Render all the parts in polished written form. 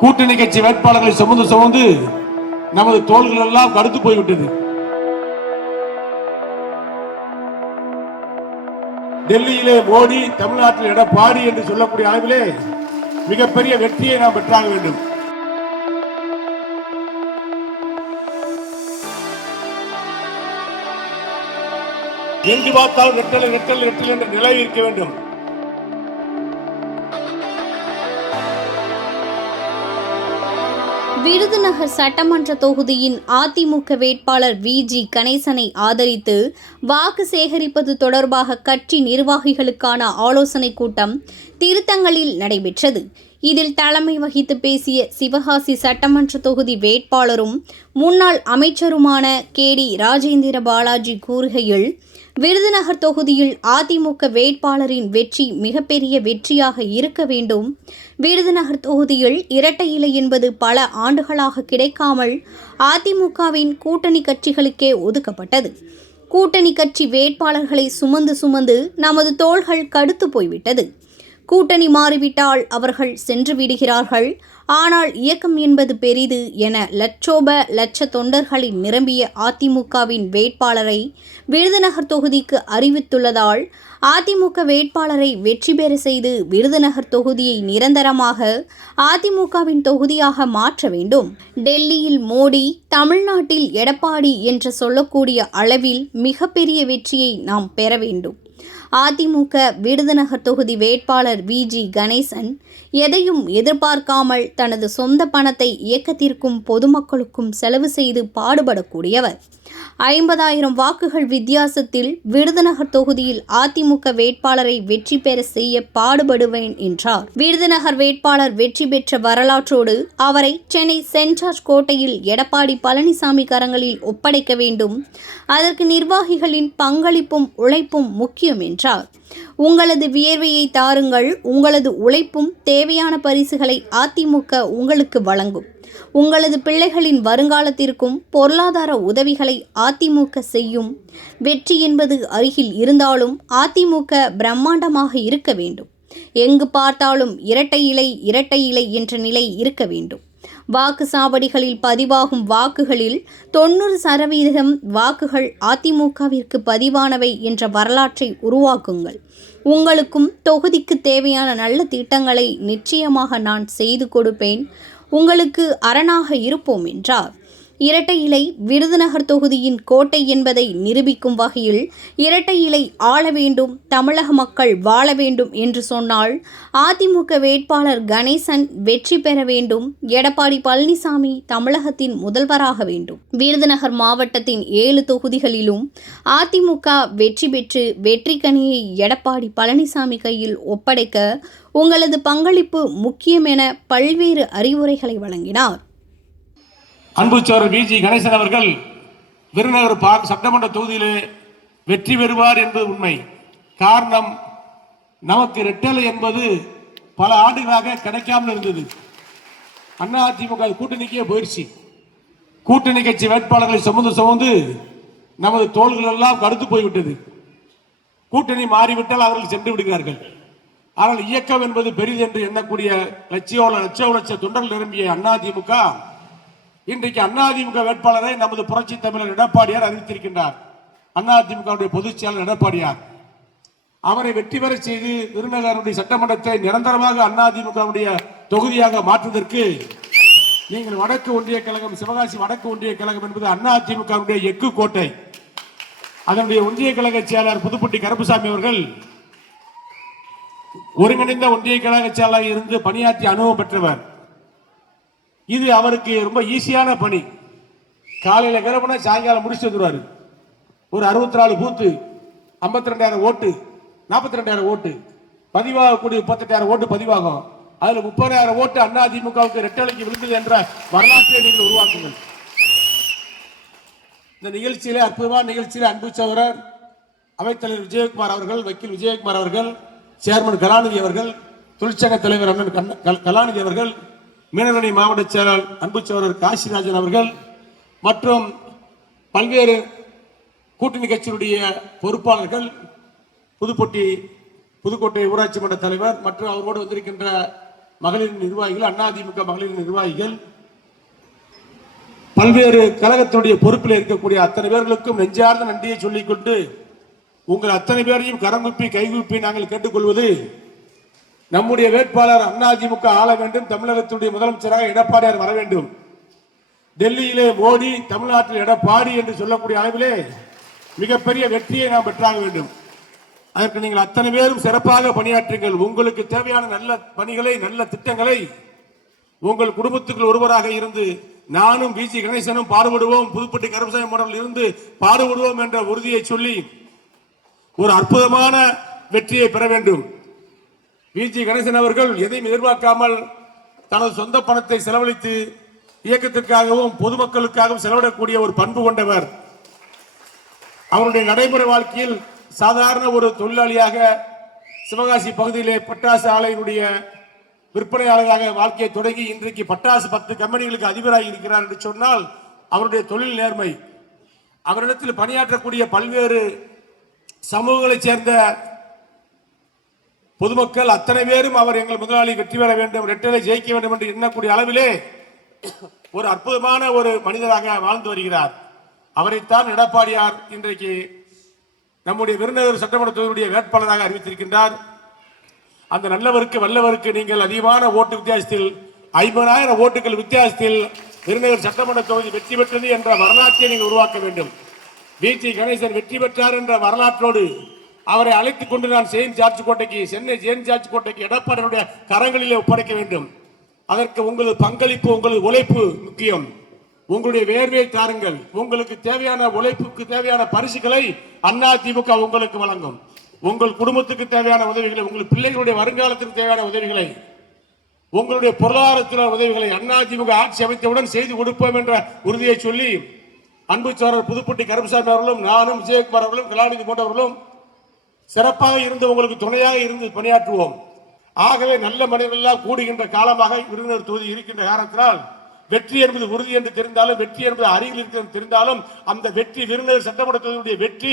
கூட்டணி கட்சி வேட்பாளர்களை சுமந்து சுமந்து நமது தோள்கள் எல்லாம் கடுத்து போய்விட்டது. டெல்லியிலே மோடி, தமிழ்நாட்டில் எடப்பாடி என்று சொல்லக்கூடிய அளவிலே மிகப்பெரிய வெற்றியை நாம் பெற்றாக வேண்டும். எங்கு பார்த்தாலும் ரெட்டல் ரெட்டல் ரெட்டல் என்ற நிலை இருக்க வேண்டும். விருதுநகர் சட்டமன்ற தொகுதியின் அதிமுக வேட்பாளர் வி.ஜி. கணேசனை ஆதரித்து வாக்கு சேகரிப்பது தொடர்பாக கட்சி நிர்வாகிகளுக்கான ஆலோசனைக் கூட்டம் திருத்தங்களில் நடைபெற்றது. இதில் தலைமை வகித்து பேசிய சிவகாசி சட்டமன்ற தொகுதி வேட்பாளரும் முன்னாள் அமைச்சருமான கே.டி. ராஜேந்திர பாலாஜி கூறுகையில், விருதுநகர் தொகுதியில் அதிமுக வேட்பாளரின் வெற்றி மிகப்பெரிய வெற்றியாக இருக்க வேண்டும். விருதுநகர் தொகுதியில் இரட்டை இலை என்பது பல ஆண்டுகளாக கிடைக்காமல் அதிமுகவின் கூட்டணி கட்சிகளுக்கே ஒதுக்கப்பட்டது. கூட்டணி கட்சி வேட்பாளர்களை சுமந்து சுமந்து நமது தோள்கள் கடுத்து போய்விட்டது. கூட்டணி மாறிவிட்டால் அவர்கள் சென்று விடுகிறார்கள். ஆனால் இயக்கம் என்பது பெரிது என லட்ச தொண்டர்களை நிரம்பிய அதிமுகவின் வேட்பாளரை விருதுநகர் தொகுதிக்கு அறிவித்துள்ளதால் அதிமுக வேட்பாளரை வெற்றி பெற செய்து விருதுநகர் தொகுதியை நிரந்தரமாக அதிமுகவின் தொகுதியாக மாற்ற வேண்டும். டெல்லியில் மோடி, தமிழ்நாட்டில் எடப்பாடி என்று சொல்லக்கூடிய அளவில் மிகப்பெரிய வெற்றியை நாம் பெற வேண்டும். அதிமுக விருதுநகர் தொகுதி வேட்பாளர் வி.ஜி. கணேசன் எதையும் எதிர்பார்க்காமல் தனது சொந்த பணத்தை இயக்கத்திற்கும் பொதுமக்களுக்கும் செலவு செய்து பாடுபடக்கூடியவர். 50,000 வாக்குகள் வித்தியாசத்தில் விருதுநகர் தொகுதியில் அதிமுக வேட்பாளரை வெற்றி பெற செய்ய பாடுபடுவேன் என்றார். விருதுநகர் வேட்பாளர் வெற்றி பெற்ற வரலாற்றோடு அவரை சென்னை சென்ட் ஜார்ஜ் கோட்டையில் எடப்பாடி பழனிசாமி கரங்களில் ஒப்படைக்க வேண்டும். அதற்கு நிர்வாகிகளின் பங்களிப்பும் உழைப்பும் முக்கியம் என்றார். உங்களது வியர்வையை தாருங்கள், உங்களது உழைப்பும் தேவையான பரிசுகளை அதிமுக உங்களுக்கு வழங்கும். உங்களது பிள்ளைகளின் வருங்காலத்திற்கும் பொருளாதார உதவிகளை அதிமுக செய்யும். வெற்றி என்பது அருகில் இருந்தாலும் அதிமுக பிரம்மாண்டமாக இருக்க வேண்டும். எங்கு பார்த்தாலும் இரட்டை இலை என்ற நிலை இருக்க வேண்டும். வாக்கு சாவடிகளில் பதிவாகும் வாக்குகளில் 90% வாக்குகள் அதிமுகவிற்கு பதிவானவை என்ற வரலாற்றை உருவாக்குங்கள். உங்களுக்கும் தொகுதிக்கு தேவையான நல்ல திட்டங்களை நிச்சயமாக நான் செய்து கொடுப்பேன். உங்களுக்கு அரணாக இருப்போம் என்றார். இரட்டை இலை விருதுநகர் தொகுதியின் கோட்டை என்பதை நிரூபிக்கும் வகையில் இரட்டை இலை ஆள வேண்டும், தமிழக மக்கள் வாழ வேண்டும் என்று சொன்னால் அதிமுக வேட்பாளர் கணேசன் வெற்றி பெற வேண்டும். எடப்பாடி பழனிசாமி தமிழகத்தின் முதல்வராக வேண்டும். விருதுநகர் மாவட்டத்தின் 7 தொகுதிகளிலும் அதிமுக வெற்றி பெற்று வெற்றிக்கனியை எடப்பாடி பழனிசாமி கையில் ஒப்படைக்க உங்களது பங்களிப்பு முக்கியம் என பல்வேறு அறிவுரைகளை வழங்கினார். அன்பு சோழர் வி.ஜி. கணேசன் அவர்கள் விருதுநகர் சட்டமன்ற தொகுதியிலே வெற்றி பெறுவார் என்பது உண்மை. காரணம், நமக்கு ரெட்டலை என்பது பல ஆண்டுகளாக கிடைக்காமல் இருந்தது. அதிமுக கூட்டணிக்கே போயிடுச்சு. கூட்டணி கட்சி வேட்பாளர்களை சுமந்து சுமந்து நமது தோள்கள் எல்லாம் கடுத்து போய்விட்டது. கூட்டணி மாறிவிட்டால் அவர்கள் சென்று விடுகிறார்கள். ஆனால் இயக்கம் என்பது பெரிது என்று எண்ணக்கூடிய லட்ச தொண்டர்கள் நிரம்பிய அதிமுக இன்றைக்கு அதிமுக வேட்பாளரை நமது புரட்சி தமிழர் எடப்பாடியார் அறிவித்திருக்கின்றார். அதிமுக பொதுச் செயலாளர் எடப்பாடியார் அவரை வெற்றி பெற செய்து விருதுநகருடைய சட்டமன்றத்தை நிரந்தரமாக அதிமுக தொகுதியாக மாற்றுவதற்கு நீங்கள் வடக்கு ஒன்றிய கழகம், சிவகாசி வடக்கு ஒன்றிய கழகம் என்பது அதிமுக எஃகு கோட்டை. அதனுடைய ஒன்றிய கழக செயலாளர் புதுப்பட்டி கருப்புசாமி அவர்கள் ஒருங்கிணைந்த ஒன்றிய கழக செயலாளர் இருந்து பணியாற்றிய அனுபவம் பெற்றவர். இது அவருக்கு ரொம்ப ஈஸியான பணி. காலையில் கிளம்பினா சாயங்காலம் முடிச்சு வந்துருவாரு. ஒரு 64 பூத்து, 52,000 ஓட்டு, 42,000 ஓட்டு பதிவாகக்கூடிய 38,000 ஓட்டு பதிவாகும். அதுல 30,000 ஓட்டு அதிமுகவுக்கு ரெட்டலைக்கு விழுந்தது என்ற வரலாற்றை நீங்கள் உருவாக்குங்கள். இந்த நிகழ்ச்சியிலே, அற்புதமான நிகழ்ச்சியிலே அன்பு சகோதரர் அவைத்தலைவர் விஜயகுமார் அவர்கள், வக்கீல் விஜயகுமார் அவர்கள், சேர்மன் கலாநிதி அவர்கள், தொழிற்சங்க தலைவர் அண்ணன் கலாநிதி அவர்கள், மீனவரணி மாவட்ட செயலாளர் அன்பு சகோதரர் காசிராஜன் அவர்கள் மற்றும் பல்வேறு கூட்டணி கட்சியினுடைய பொறுப்பாளர்கள், புதுக்கோட்டை ஊராட்சி மன்ற தலைவர் மற்றும் அவரோடு வந்திருக்கின்ற மகளிர் நிர்வாகிகள், அதிமுக மகளிர் நிர்வாகிகள், பல்வேறு கழகத்துடைய பொறுப்பில் இருக்கக்கூடிய அத்தனை பேர்களுக்கும் நெஞ்சார்ந்த நன்றியை சொல்லிக்கொண்டு உங்கள் அத்தனை பேரையும் கரங்குப்பி கைகுப்பி நாங்கள் கேட்டுக்கொள்வது, நம்முடைய வேட்பாளர் அதிமுக ஆள வேண்டும், தமிழகத்துடைய முதலமைச்சராக எடப்பாடியார் வர வேண்டும். டெல்லியிலே மோடி, தமிழ்நாட்டில் எடப்பாடி என்று சொல்லக்கூடிய அளவிலே மிகப்பெரிய வெற்றியை நாம் பெற்றாக வேண்டும். அதற்கு நீங்கள் அத்தனை பேரும் சிறப்பாக பணியாற்றுங்கள். உங்களுக்கு தேவையான நல்ல பணிகளை, நல்ல திட்டங்களை உங்கள் குடும்பத்துக்குள் ஒருவராக இருந்து நானும் விஜி கணேசனும் பாடுபடுவோம், புதுப்பட்டி கருப்பசாமி மாடலில் இருந்து பாடுபடுவோம் என்ற உறுதியை சொல்லி ஒரு அற்புதமான வெற்றியை பெற வேண்டும். விஜி கணேசன் அவர்கள் எதையும் எதிர்பார்க்காமல் தனது சொந்த பணத்தை செலவழித்து இயக்கத்திற்காகவும் பொதுமக்களுக்காகவும் செலவிடக்கூடிய ஒரு பண்பு கொண்டவர். அவருடைய நடைமுறை வாழ்க்கையில் சாதாரண ஒரு தொழிலாளியாக சிவகாசி பகுதியிலே பட்டாசு ஆலையினுடைய விற்பனையாளராக வாழ்க்கையை தொடங்கி இன்றைக்கு பட்டாசு 10 கம்பெனிகளுக்கு அதிபராக இருக்கிறார் என்று சொன்னால் அவருடைய தொழில் நேர்மை. அவரிடத்தில் பணியாற்றக்கூடிய பல்வேறு சமூகங்களைச் சேர்ந்த பொதுமக்கள் அத்தனை பேரும் அவர் எங்கள் முதலாளி வெற்றி பெற வேண்டும், ரெட்டலை ஜெயிக்க வேண்டும் என்று எண்ணக்கூடிய அளவிலே ஒரு அற்புதமான ஒரு மனிதராக வாழ்ந்து வருகிறார். அவரைத்தான் எடப்பாடியார் இன்றைக்கு நம்முடைய விருதுநகர் சட்டமன்ற தொகுதியுடைய வேட்பாளராக அறிவித்திருக்கின்றார். அந்த நல்லவருக்கு வல்லவருக்கு நீங்கள் அதிகமான ஓட்டு வித்தியாசத்தில் 50,000 ஓட்டுகள் வித்தியாசத்தில் விருதுநகர் சட்டமன்ற தொகுதி வெற்றி பெற்றது என்ற வரலாற்றை நீங்கள் உருவாக்க வேண்டும். விஜி கணேசன் வெற்றி பெற்றார் என்ற வரலாற்றோடு அவரை அழைத்துக் கொண்டு நான் சென்னை ஜெயின் ஜார்ஜ் கோட்டைக்கு எடப்பாடியுடைய கரங்களிலே ஒப்படைக்க வேண்டும். அதற்கு உங்களது பங்களிப்பு, உங்களது உழைப்பு முக்கியம். உங்களுடைய வேர்வை தாருங்கள். உங்களுக்கு தேவையான உழைப்புக்கு தேவையான பரிசுகளை அதிமுக உங்களுக்கு வழங்கும். உங்கள் குடும்பத்துக்கு தேவையான உதவிகளை, உங்கள் பிள்ளைகளுடைய வருங்காலத்துக்கு தேவையான உதவிகளை, உங்களுடைய பொருளாதாரத்திலான உதவிகளை அதிமுக ஆட்சி அமைத்தவுடன் செய்து கொடுப்போம் என்ற உறுதியை சொல்லி அன்பு சோழர் புதுப்பட்டி கருப்பசாமி அவர்களும் நானும் விஜயகுமார் அவர்களும் கலாநிதி போன்றவர்களும் சிறப்பாக இருந்து உங்களுக்கு துணையாக இருந்து பணியாற்றுவோம். ஆகவே நல்ல மனிதர்களெல்லாம் கூடுகின்ற காலமாக விருதுநகர் தொகுதி இருக்கின்ற காரணத்தினால் வெற்றி என்பது உறுதி என்று தெரிந்தாலும், வெற்றி என்பது அருகில் இருக்கிறது தெரிந்தாலும், அந்த வெற்றி விருதுநகர் சட்டமன்ற தொகுதியுடைய வெற்றி,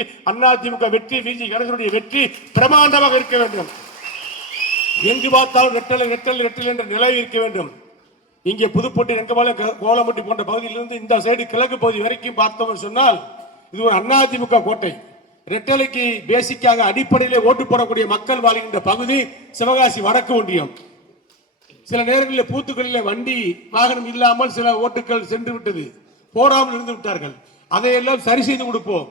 அதிமுக வெற்றி, விஜி கணேசனுடைய வெற்றி பிரமாண்டமாக இருக்க வேண்டும். எங்கு பார்த்தாலும் ரெட்டலை ரெட்டல் ரெட்டல் என்ற நிலை இருக்க வேண்டும். இங்கே புதுப்பட்டி, ரெங்கபாளையம், கோலம்பட்டி போன்ற பகுதியிலிருந்து இந்த சைடு கிழக்கு பகுதி வரைக்கும் பார்த்தோம் சொன்னால் இது ஒரு அதிமுக கோட்டை. ரெட்டலைக்கு பேசிக்காக அடிப்படையிலே ஓட்டு போடக்கூடிய மக்கள் வாழ்கின்ற பகுதி சிவகாசி வடக்கு ஒன்றியம். சில நேரங்களில் பூத்துக்களில் வண்டி வாகனம் இல்லாமல் சில ஓட்டுகள் சென்று விட்டது, போடாமல் இருந்து விட்டார்கள். அதையெல்லாம் சரி செய்து கொடுப்போம்.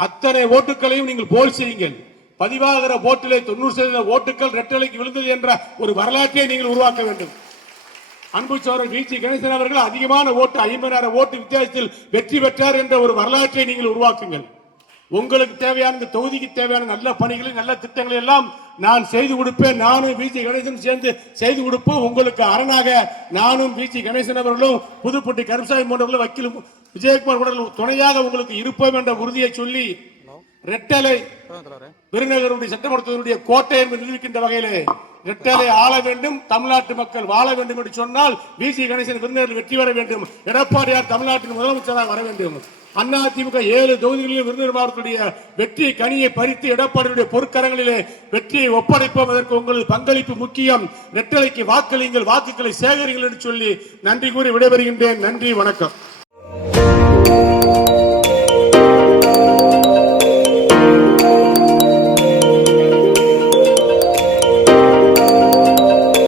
அத்தனை ஓட்டுகளையும் நீங்கள் போல் செய்யுங்கள். பதிவாகிற ஓட்டிலே 90% ஓட்டுகள் ரெட்டலைக்கு விழுந்தது என்ற ஒரு வரலாற்றை நீங்கள் உருவாக்க வேண்டும். அன்பு சோழர் விஜி கணேசன் அவர்கள் அதிகமான ஓட்டு 50,000 ஓட்டு வித்தியாசத்தில் வெற்றி பெற்றார் என்ற ஒரு வரலாற்றை நீங்கள் உருவாக்குங்கள். உங்களுக்கு தேவையான இந்த தொகுதிக்கு தேவையான நல்ல பணிகளை, நல்ல திட்டங்களை எல்லாம் நான் செய்து கொடுப்பேன். நானும் விஜி கணேசன் சேர்ந்து செய்து கொடுப்போம். உங்களுக்கு அரணாக நானும் விஜி கணேசன் அவர்களும் புதுப்பட்டி கருப்பசாமி போன்றவர்களும் வக்கீலும் விஜயகுமார் கூட துணையாக உங்களுக்கு இருப்போம் என்ற உறுதியை சொல்லி ரெட்டலை விருதுநகருடைய சட்டமன்றத்தினுடைய கோட்டை என்று நிரூபிக்கின்ற வகையிலே ரெட்டலை ஆள வேண்டும், தமிழ்நாட்டு மக்கள் வாழ வேண்டும் என்று சொன்னால் விஜி கணேசன் விருதுநகரில் வெற்றி பெற வேண்டும், எடப்பாடியார் தமிழ்நாட்டின் முதலமைச்சராக வர வேண்டும். அதிமுக 7 தொகுதிகளில் விருதுநகர் மாவட்டத்துடைய வெற்றி கனியை பறித்து எடப்பாடியுடைய பொற்கரங்களிலே வெற்றியை ஒப்படைப்போம். அதற்கு உங்களது பங்களிப்பு முக்கியம். ரெட்டலைக்கு வாக்களியுங்கள், வாக்குகளை சேகரிங்கள் என்று சொல்லி நன்றி கூறி விடைபெறுகின்றேன். நன்றி, வணக்கம்.